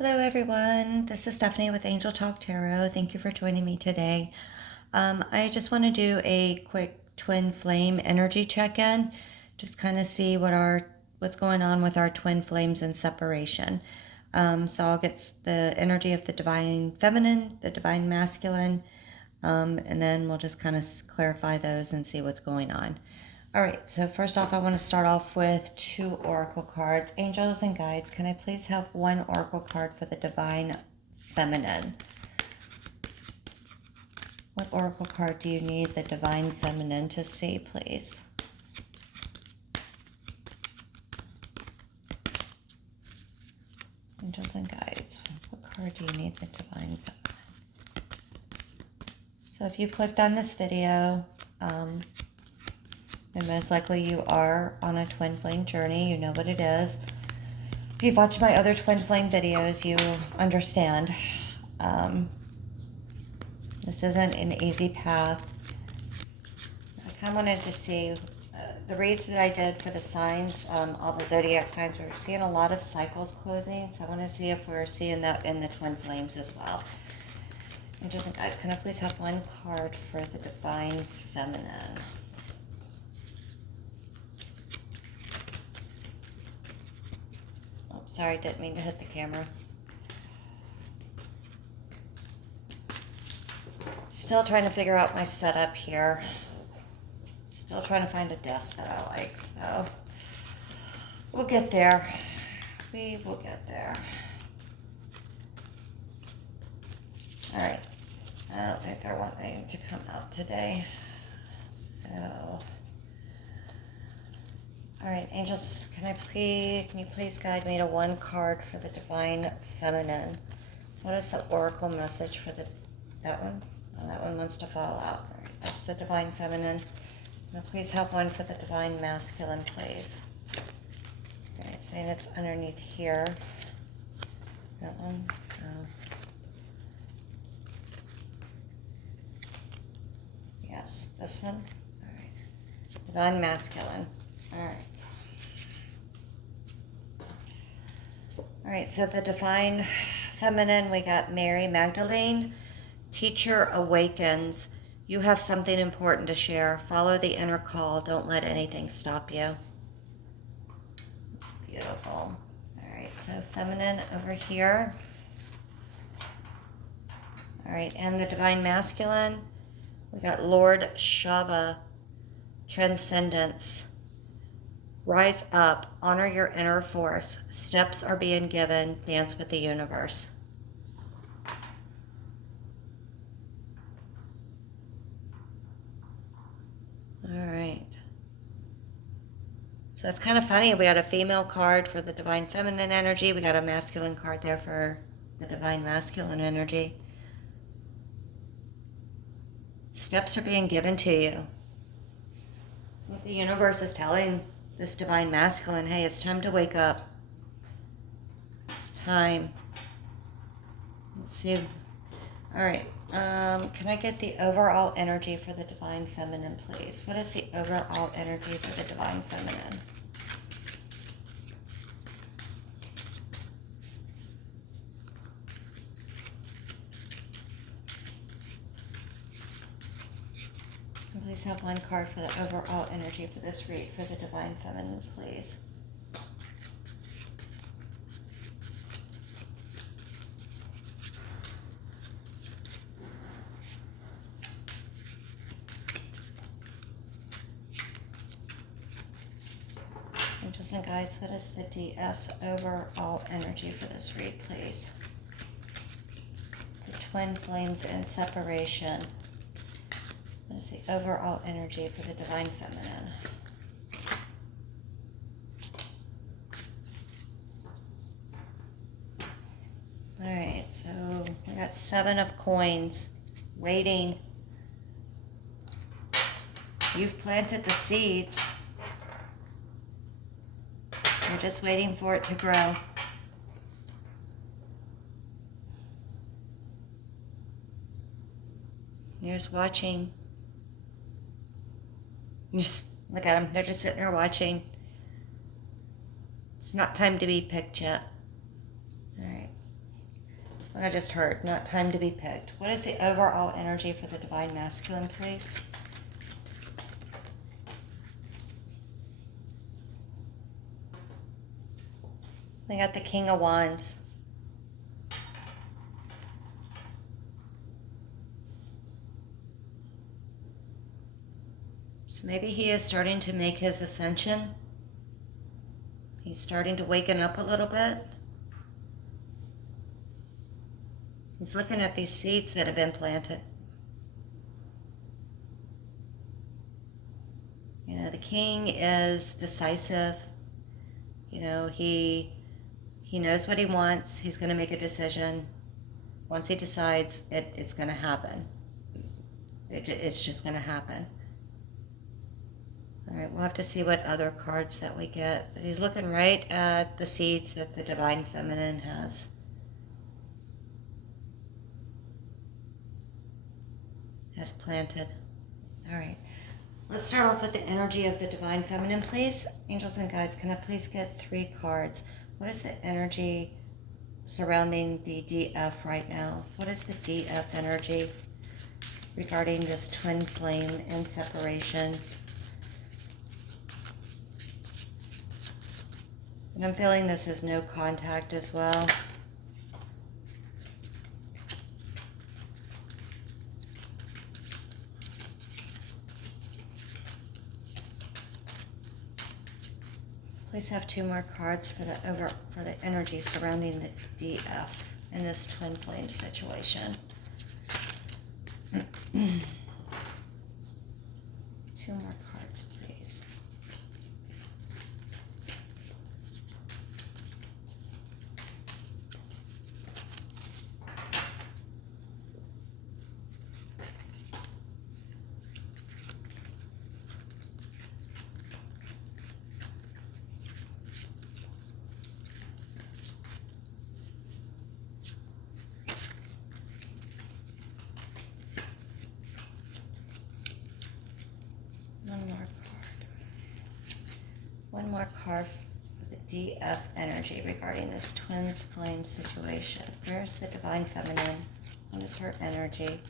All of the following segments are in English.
Hello, everyone. This is Stephanie with Angel Talk Tarot. Thank you for joining me today. I just want to do a quick twin flame energy check-in, just kind of see what's going on with our twin flames in separation. So I'll get the energy of the divine feminine, the divine masculine, and then we'll just kind of clarify those and see what's going on. All right, so first off, I want to start off with 2 oracle cards. Angels and guides, can I please have 1 oracle card for the divine feminine? What oracle card do you need the divine feminine to see, please? Angels and guides, what card do you need the divine feminine? So if you clicked on this video, and most likely you are on a twin flame journey. You know what it is. If you've watched my other twin flame videos, you understand. This isn't an easy path. I kind of wanted to see the reads that I did for the signs, all the zodiac signs. We're seeing a lot of cycles closing, so I want to see if we're seeing that in the twin flames as well. Angels and guides, can I please have 1 card for the divine feminine? Sorry, didn't mean to hit the camera. Still trying to figure out my setup here. Still trying to find a desk that I like, so we'll get there. We will get there. All right. I don't think they're wanting to come out today. So, all right, angels, can you please guide me to 1 card for the divine feminine? What is the oracle message for that one? Oh, that one wants to fall out. All right, that's the divine feminine. Now please have 1 for the divine masculine, please. Okay, it's saying it's underneath here. That one? Oh. Yes, this one? All right. Divine masculine. All right. All right, so the divine feminine, we got Mary Magdalene. Teacher awakens. You have something important to share. Follow the inner call. Don't let anything stop you. That's beautiful. All right, so feminine over here. All right, and the divine masculine, we got Lord Shiva, transcendence. Rise up, honor your inner force. Steps are being given. Dance with the universe. All right. So that's kind of funny. We got a female card for the divine feminine energy. We got a masculine card there for the divine masculine energy. Steps are being given to you. The universe is telling this divine masculine, hey, it's time to wake up. It's time. Let's see. All right. Can I get the overall energy for the divine feminine, please? What is the overall energy for the divine feminine? And please have 1 card for the overall energy for this read for the divine feminine, please. Angels and guides, what is the DF's overall energy for this read, please? The twin flames in separation. What is the overall energy for the divine feminine? All right, so we got 7 of coins waiting. You've planted the seeds. You're just waiting for it to grow. You're just watching. You just look at them. They're just sitting there watching. It's not time to be picked yet. All right. what I just heard, not time to be picked. What is the overall energy for the Divine Masculine, please? We got the King of Wands. So maybe he is starting to make his ascension. He's starting to waken up a little bit. He's looking at these seeds that have been planted. You know, the king is decisive. You know, he knows what he wants. He's going to make a decision. Once he decides, it's going to happen. It's just going to happen. All right, we'll have to see what other cards that we get. But he's looking right at the seeds that the Divine Feminine has planted. All right, let's start off with the energy of the Divine Feminine, please. Angels and guides, can I please get 3 cards? What is the energy surrounding the DF right now? What is the DF energy regarding this twin flame and separation? And I'm feeling this is no contact as well. Please have 2 more cards for the energy surrounding the DF in this twin flame situation. 2 more cards, please. One more card for the DF energy regarding this twins flame situation. Where's the Divine Feminine? What is her energy?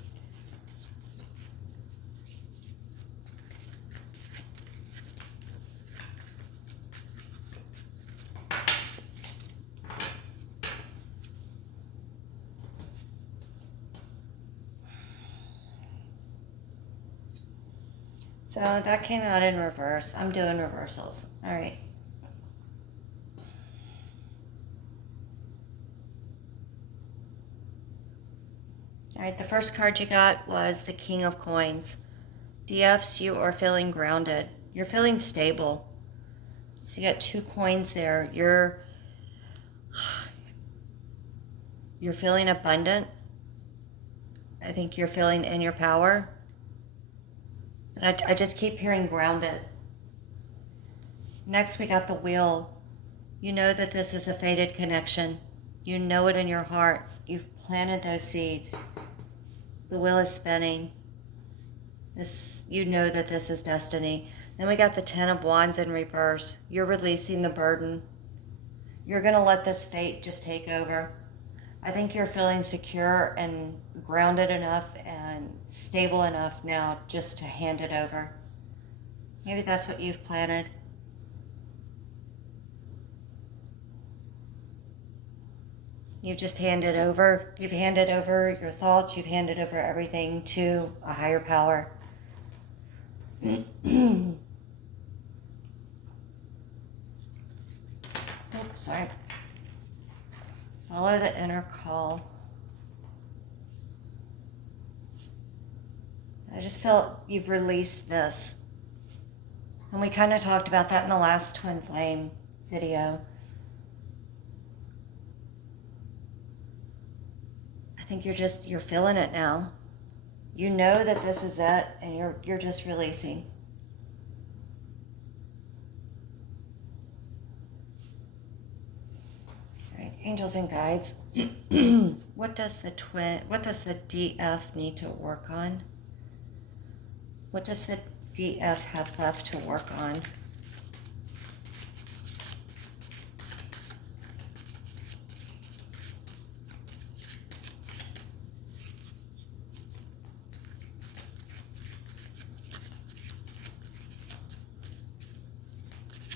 So that came out in reverse. I'm doing reversals. All right. All right, the first card you got was the King of Coins. DFs, you are feeling grounded. You're feeling stable. So you got 2 coins there. You're feeling abundant. I think you're feeling in your power. And I just keep hearing grounded. Next, we got the Wheel. You know that this is a fated connection. You know it in your heart. You've planted those seeds. The wheel is spinning. You know that this is destiny. Then we got the 10 of Wands in reverse. You're releasing the burden. You're going to let this fate just take over. I think you're feeling secure and grounded enough and stable enough now just to hand it over. Maybe that's what you've planted. You've just handed over. You've handed over your thoughts. You've handed over everything to a higher power. Oops, sorry. Follow the inner call. I just felt you've released this. And we kind of talked about that in the last Twin Flame video. I think you're feeling it now. You know that this is it, and you're just releasing. All right, angels and guides. What does the DF need to work on? What does the DF have left to work on?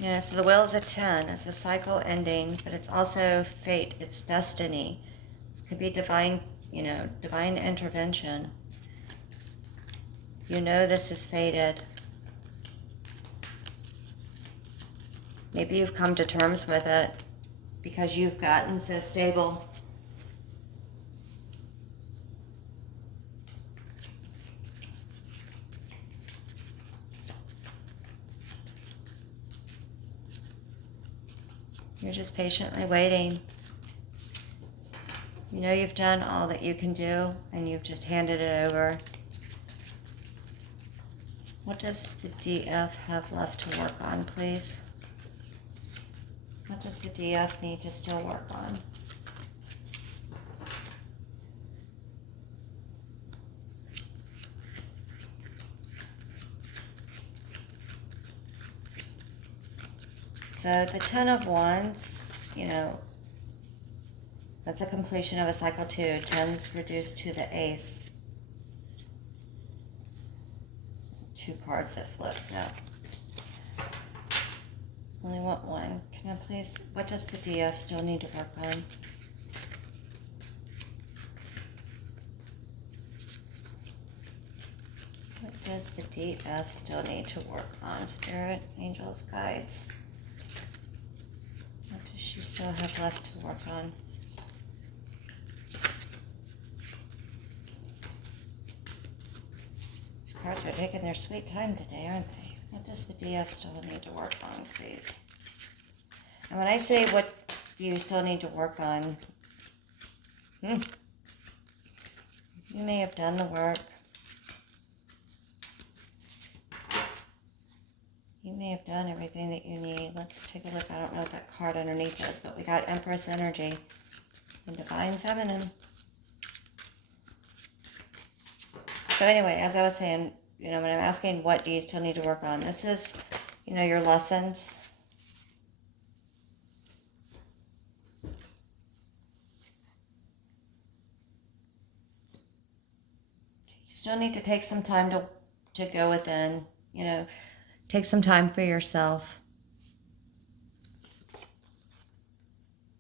So the wheel is a 10. It's a cycle ending, but it's also fate. It's destiny. This could be divine, divine intervention. This is fated. Maybe you've come to terms with it because you've gotten so stable. You're just patiently waiting. You've done all that you can do and you've just handed it over. What does the DF have left to work on, please? What does the DF need to still work on? So the 10 of Wands, that's a completion of a cycle 2. 10's reduced to the Ace. 2 cards that flip. No. Only want one. Can I please? What does the DF still need to work on? What does the DF still need to work on? Spirit, angels, guides. What does she still have left to work on? These cards are taking their sweet time today, aren't they? What does the DF still need to work on, please? And when I say what do you still need to work on, you may have done the work. You may have done everything that you need. Let's take a look. I don't know what that card underneath is, but we got Empress energy and Divine Feminine. So anyway, as I was saying, when I'm asking what do you still need to work on, this is, your lessons. You still need to take some time to go within, take some time for yourself.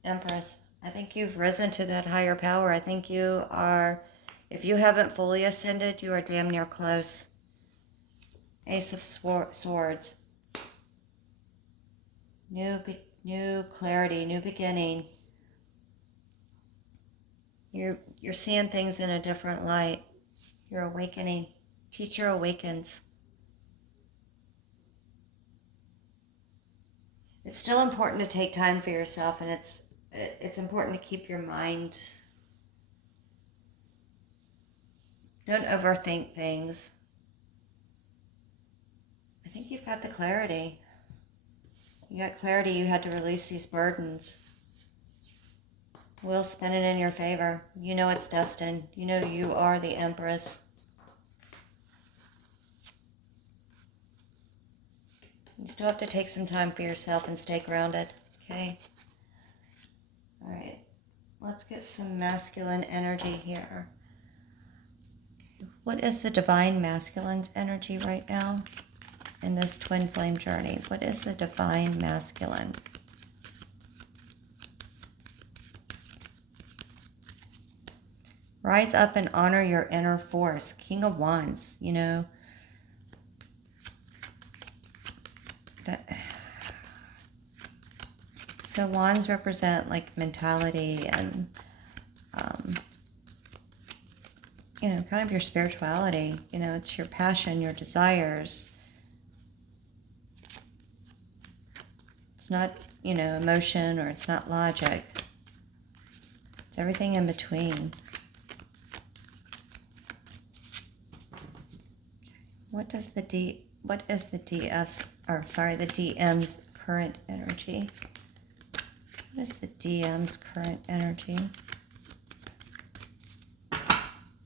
Empress, I think you've risen to that higher power. I think you are, if you haven't fully ascended, you are damn near close. Ace of Swords. New clarity, new beginning. You're seeing things in a different light. You're awakening. Teacher awakens. It's still important to take time for yourself, and it's important to keep your mind. Don't overthink things. I think you've got the clarity. You got clarity. You had to release these burdens. We'll spin it in your favor. You know it's destined. You know you are the Empress. You still have to take some time for yourself and stay grounded, okay? All right, let's get some masculine energy here. What is the divine masculine's energy right now in this twin flame journey? What is the divine masculine? Rise up and honor your inner force. King of Wands, So wands represent like mentality and, kind of your spirituality. It's your passion, your desires. It's not, emotion, or it's not logic. It's everything in between. What is the DM's current energy? What is the DM's current energy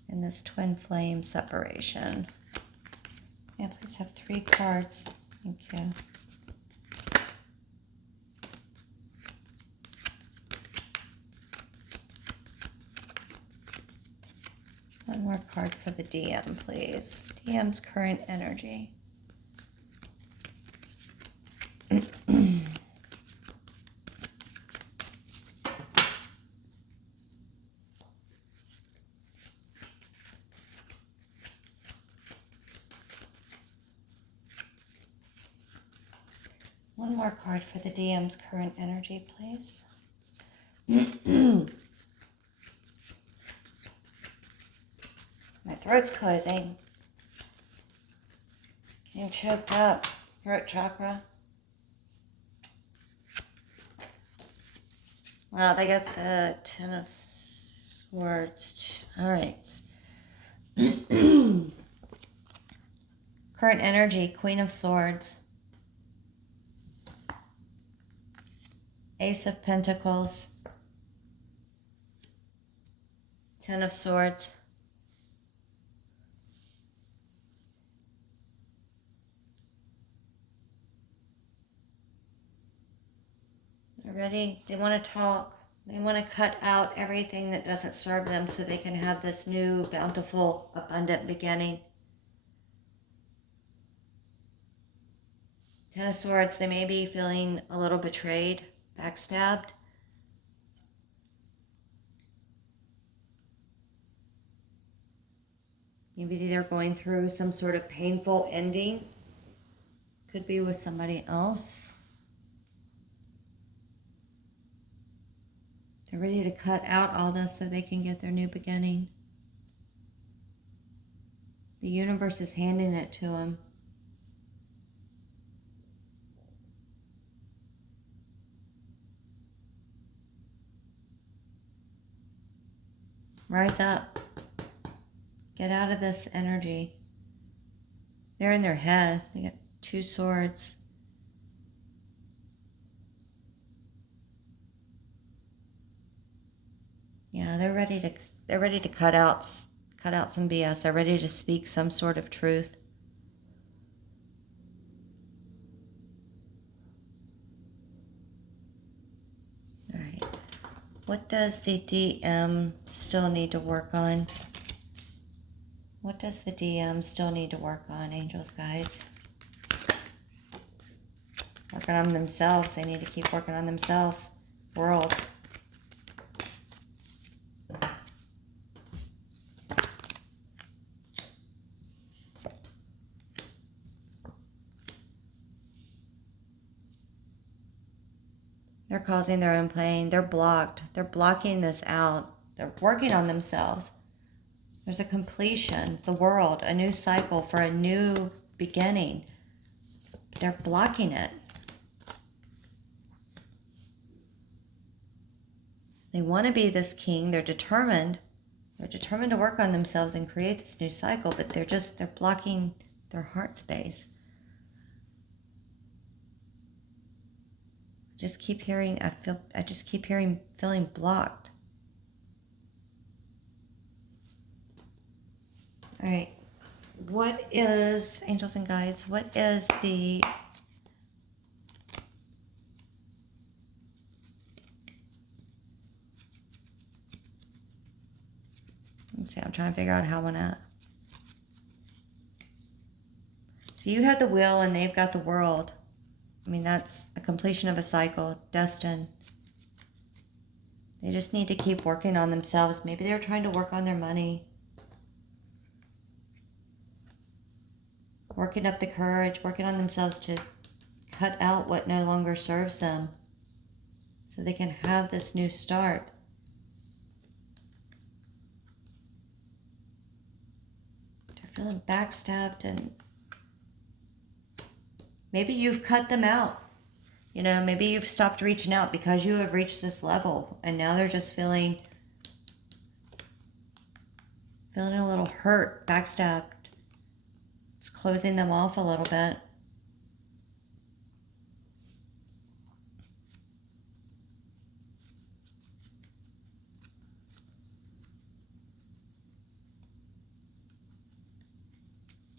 in this twin flame separation? Yeah, please have 3 cards. Thank you. One more card for the DM, please. DM's current energy. One more card for the DM's current energy, please. My throat's closing. Getting choked up. Throat chakra. Wow, they got the Ten of Swords. All right. Current energy, Queen of Swords. Ace of Pentacles. Ten of Swords. They're ready. They want to talk. They want to cut out everything that doesn't serve them so they can have this new, bountiful, abundant beginning. Ten of Swords, they may be feeling a little betrayed, backstabbed. Maybe they're going through some sort of painful ending. Could be with somebody else. They're ready to cut out all this so they can get their new beginning. The universe is handing it to them. Rise up. Get out of this energy. They're in their head. They got two swords. Yeah, they're ready to cut out some BS. They're ready to speak some sort of truth. All right. What does the DM still need to work on? What does the DM still need to work on, angels, guides? Working on themselves. They need to keep working on themselves. World. They're causing their own pain. They're blocked. They're blocking this out. They're working on themselves. There's a completion, the world, a new cycle for a new beginning. They're blocking it. They want to be this king. They're determined. They're determined to work on themselves and create this new cycle, but they're blocking their heart space. I just keep hearing feeling blocked. All right. What is, angels and guides, what is the let's see, I'm trying to figure out how I want to. So you had the wheel and they've got the world. I mean, that's a completion of a cycle, destined. They just need to keep working on themselves. Maybe they're trying to work on their money. Working up the courage, working on themselves to cut out what no longer serves them so they can have this new start. They're feeling backstabbed and maybe you've cut them out. You know, maybe you've stopped reaching out because you have reached this level and now they're just feeling a little hurt, backstabbed. It's closing them off a little bit.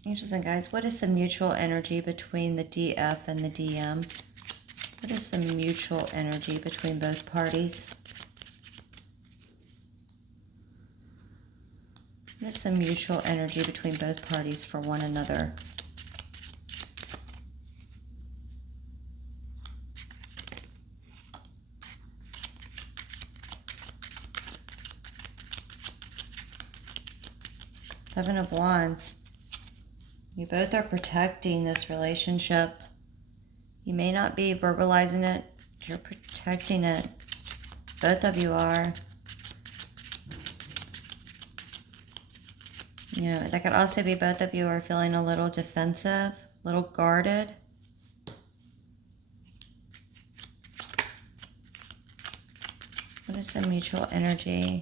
Angels and guides, what is the mutual energy between the DF and the DM? What is the mutual energy between both parties? What is the mutual energy between both parties for one another? Seven of Wands. You both are protecting this relationship. You may not be verbalizing it, but you're protecting it. Both of you are. You know, that could also be both of you are feeling a little defensive, a little guarded. What is the mutual energy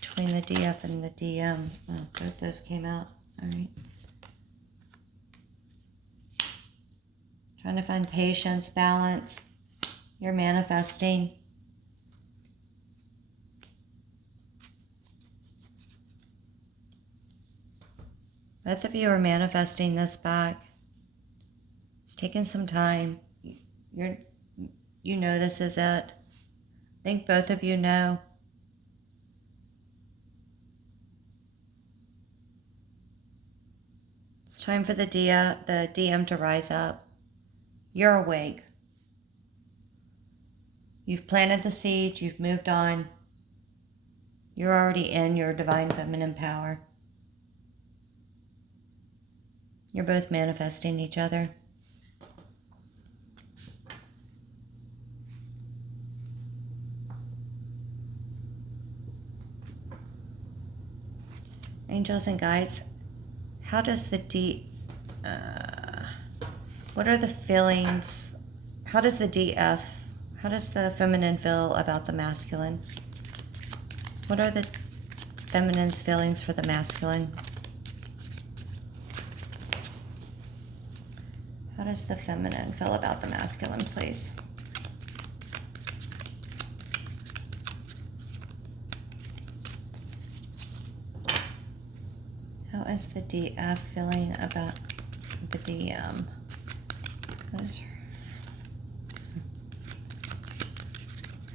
between the DF and the DM? Oh, both those came out. All right. Trying to find patience, balance. You're manifesting. Both of you are manifesting this back. It's taking some time. You know this is it. I think both of you know. It's time for the DM to rise up. You're awake. You've planted the seed. You've moved on. You're already in your divine feminine power. You're both manifesting each other. Angels and guides, how does what are the feelings? How does the feminine feel about the masculine? What are the feminine's feelings for the masculine? How does the feminine feel about the masculine, please? How is the DF feeling about the DM?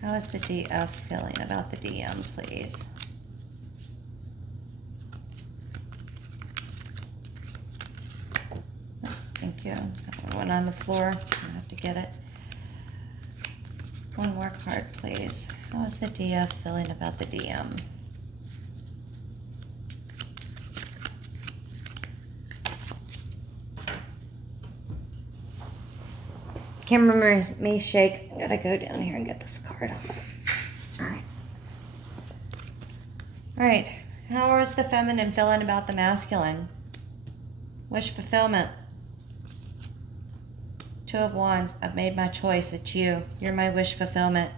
How is the DF feeling about the DM, please? Oh, thank you. Got one on the floor. I have to get it. One more card, please. How is the DF feeling about the DM? Camera may shake. I gotta go down here and get this card. Alright. Alright. How is the feminine feeling about the masculine? Wish fulfillment. Two of Wands. I've made my choice. It's you. You're my wish fulfillment.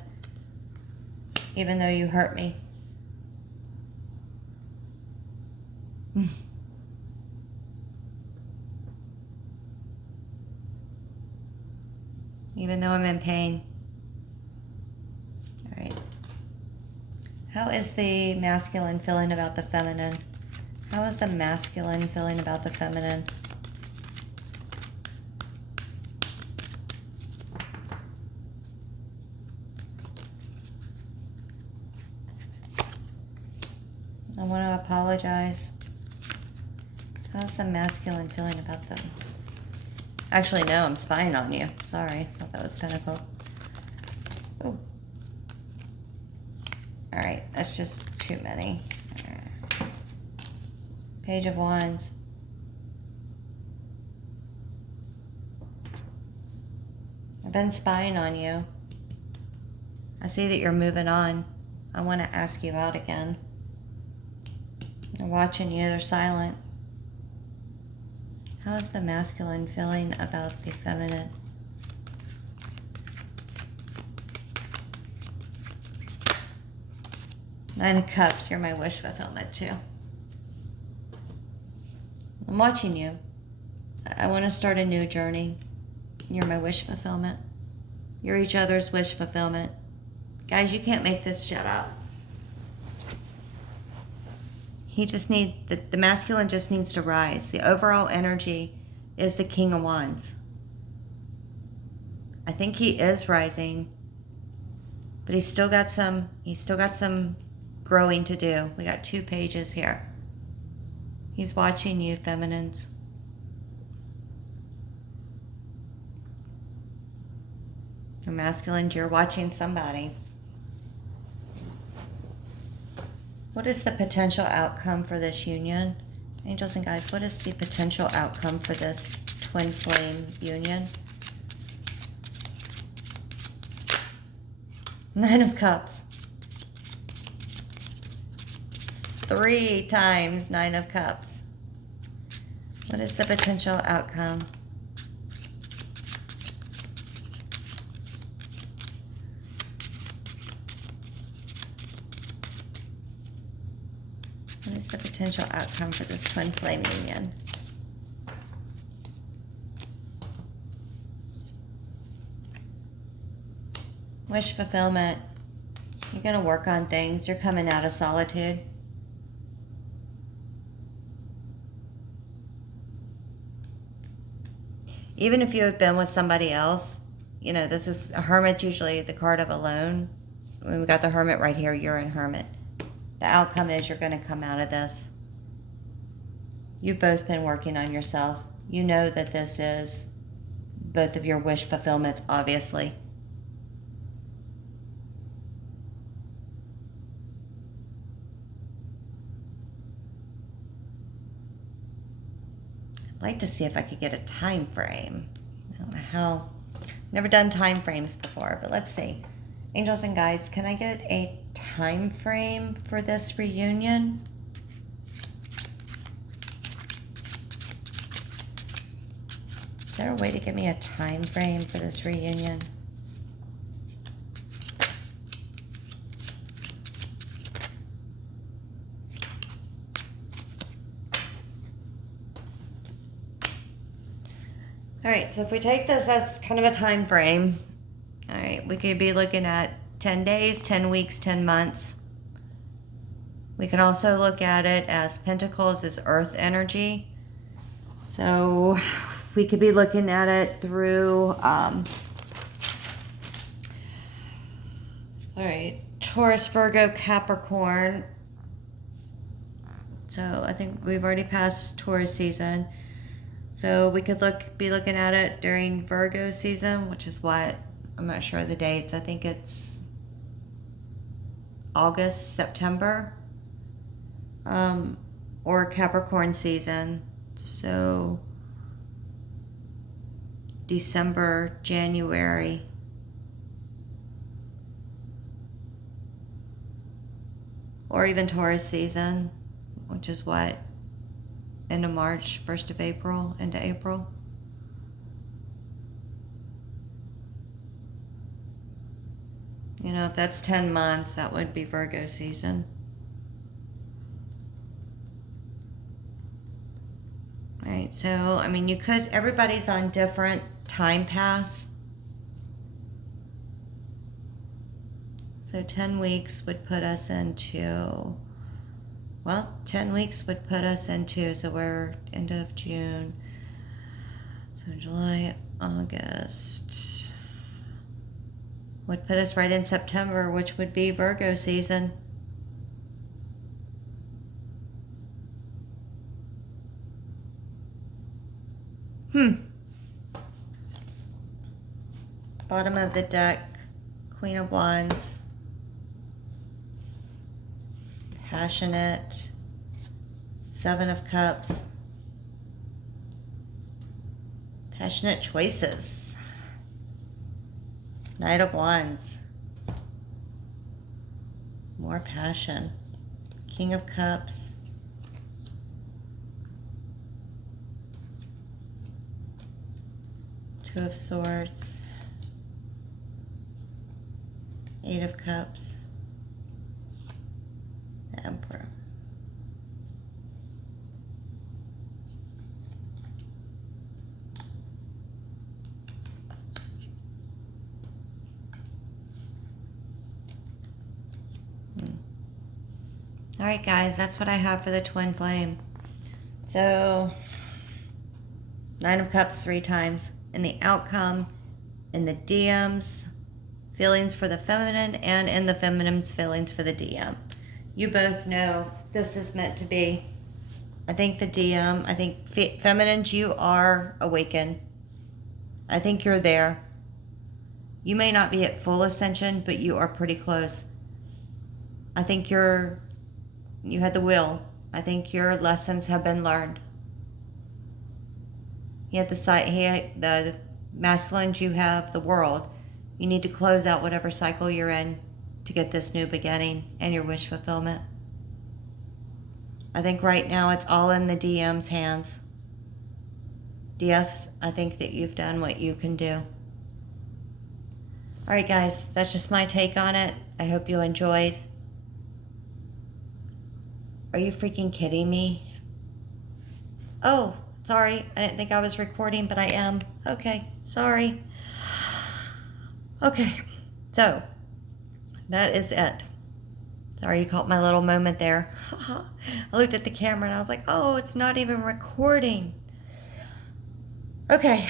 Even though you hurt me. Even though I'm in pain. All right. How is the masculine feeling about the feminine? How is the masculine feeling about the feminine? I want to apologize. How's the masculine feeling about them? Actually, no, I'm spying on you. Sorry, thought that was Pentacle. Oh. Alright, that's just too many. Page of Wands. I've been spying on you. I see that you're moving on. I want to ask you out again. They're watching you, they're silent. How is the masculine feeling about the feminine? Nine of Cups, you're my wish fulfillment too. I'm watching you. I want to start a new journey. You're my wish fulfillment. You're each other's wish fulfillment. Guys, you can't make this shit up. The masculine just needs to rise. The overall energy is the King of Wands. I think he is rising, but he's still got some growing to do. We got 2 pages here. He's watching you, feminines. Your masculines, you're watching somebody. What is the potential outcome for this union? Angels and guides, what is the potential outcome for this twin flame union? Nine of Cups. 3 times Nine of Cups. What is the potential outcome? What is the potential outcome for this twin flame union? Wish fulfillment. You're going to work on things. You're coming out of solitude. Even if you have been with somebody else, you know, this is a Hermit, usually the card of alone. When we got the Hermit right here, you're in Hermit. The outcome is you're going to come out of this. You've both been working on yourself. You know that this is both of your wish fulfillments, obviously. I'd like to see if I could get a time frame. I don't know how. Never done time frames before, but let's see. Angels and guides, can I get a time frame for this reunion? Is there a way to give me a time frame for this reunion? All right, so if we take this as kind of a time frame, all right, we could be looking at 10 days, 10 weeks, 10 months. We can also look at it as Pentacles is earth energy. So we could be looking at it through, all right, Taurus, Virgo, Capricorn. So I think we've already passed Taurus season. So we could be looking at it during Virgo season, which is what, I'm not sure of the dates. I think it's August, September, or Capricorn season. So December, January. Or even Taurus season, which is what? End of March, 1st of April, into April. You know, if that's 10 months, that would be Virgo season. Right, so, I mean, you could, everybody's on different time paths. So 10 weeks would put us into, well, 10 weeks would put us into, so we're end of June. So July, August would put us right in September, which would be Virgo season. Bottom of the deck, Queen of Wands. Passionate, 7 of Cups, passionate choices, Knight of Wands, more passion, King of Cups, Two of Swords, 8 of Cups, the Emperor. All right, guys, that's what I have for the twin flame. So, 9 of Cups 3 times. In the outcome, in the DMs, feelings for the feminine, and in the feminine's feelings for the DM. You both know this is meant to be. I think the DM, I think feminines, you are awakened. I think you're there. You may not be at full ascension, but you are pretty close. I think you had the will. I think your lessons have been learned. The masculines, you have the world. You need to close out whatever cycle you're in to get this new beginning and your wish fulfillment. I think right now it's all in the DM's hands. DFs, I think that you've done what you can do. All right, guys, that's just my take on it. I hope you enjoyed. Are you freaking kidding me? Oh, sorry. I didn't think I was recording, but I am. Okay, sorry. Okay, so that is it. Sorry, you caught my little moment there. I looked at the camera and I was like, oh, it's not even recording. Okay,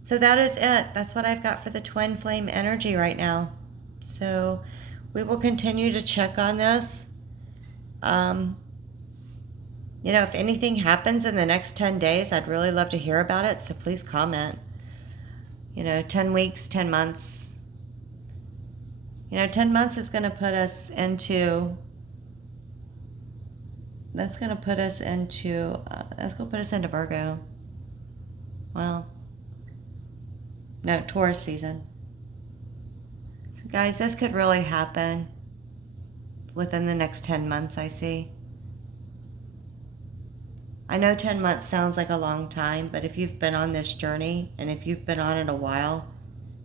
so that is it. That's what I've got for the twin flame energy right now. So we will continue to check on this. You know, if anything happens in the next 10 days, I'd really love to hear about it. So please comment. You know, 10 weeks, 10 months. You know, 10 months is going to put us into, that's going to put us into Virgo. Well, no, Taurus season. So guys, this could really happen within the next 10 months, I see. I know 10 months sounds like a long time, but if you've been on this journey and if you've been on it a while,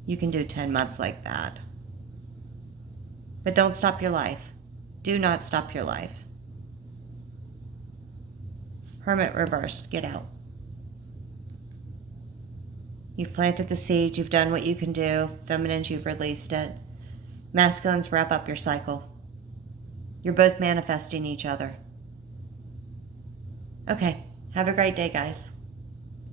you can do 10 months like that. But don't stop your life. Do not stop your life. Hermit reversed. Get out. You've planted the seed. You've done what you can do. Feminines, you've released it. Masculines, wrap up your cycle. You're both manifesting each other. Okay. Have a great day, guys.